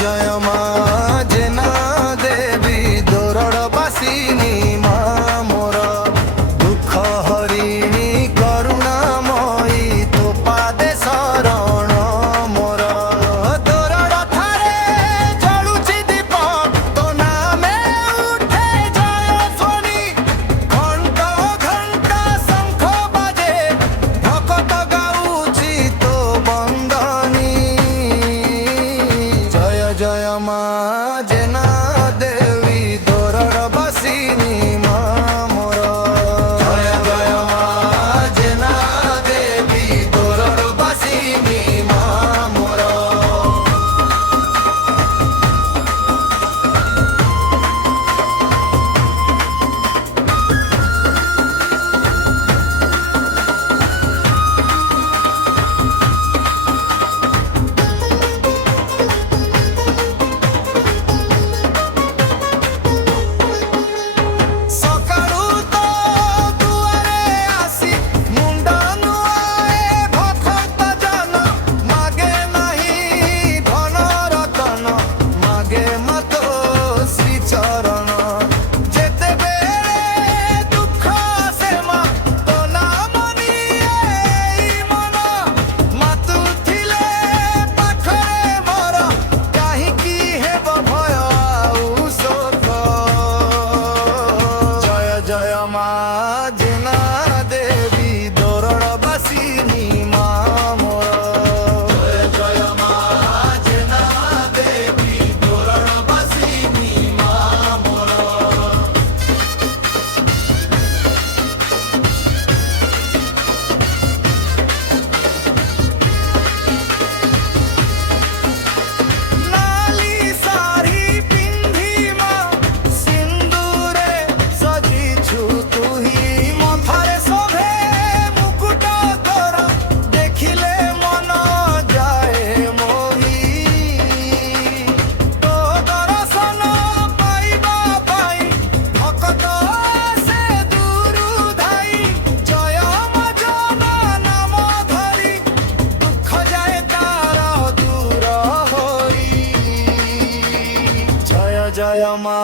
জয় মা জেনা দেবী দোরড় বাসিনী মা মোর দুঃখ হরিণী করুণাময়ী তো পাদে শরণ মোর দোরড় থারে জলুছি দীপ তো নামে উঠে জয় ধ্বনি ঘণ্ট ঘণ্ট শঙ্খ বাজে ভকত গাউছি তো বন্দনী জয় জয় মা জেনা দেবী দোরড় বাসিনী মা মোর জয় জয় মা জেনা দেবী দোরড় বাসিনী মা মোর ସକାଳୁ ତ ଦୁଆରେ ଆସି ମୁଣ୍ଡ ନୁଆଏ ଭକ୍ତ ଜନ ମାଗେ ନାହିଁ ଧନ ରତନ ମାଗେ ମତ ଶ୍ରୀଚରଣ ଯେତେବେଳେ ଦୁଃଖ ଆସେ ମା ତୋ ନାମ ନିଏ ଏଇ ମନ ମାତୁଥିଲେ ପାଖରେ ମୋର କାହିଁକି ହେବ ଭୟ ଆଉ ଶୋକ জয় জয় মা জেনা দেবী দোরড় বাসিনী মা মোর জয় জয় মা জেনা দেবী দোরড় বাসিনী মা মোর নালি শাড়ি পিন্ধি মা সিন্দুরে সজিছু তুহি মথারে শোভে মুকুট তোর দেখিলে মন যায় মোহি তো দর্শন পাইবা পাই ভকত সে দূরু ধাই জয় মা জনা নাম ধরি দুঃখ যায় তার দূর হই জয় জয় মা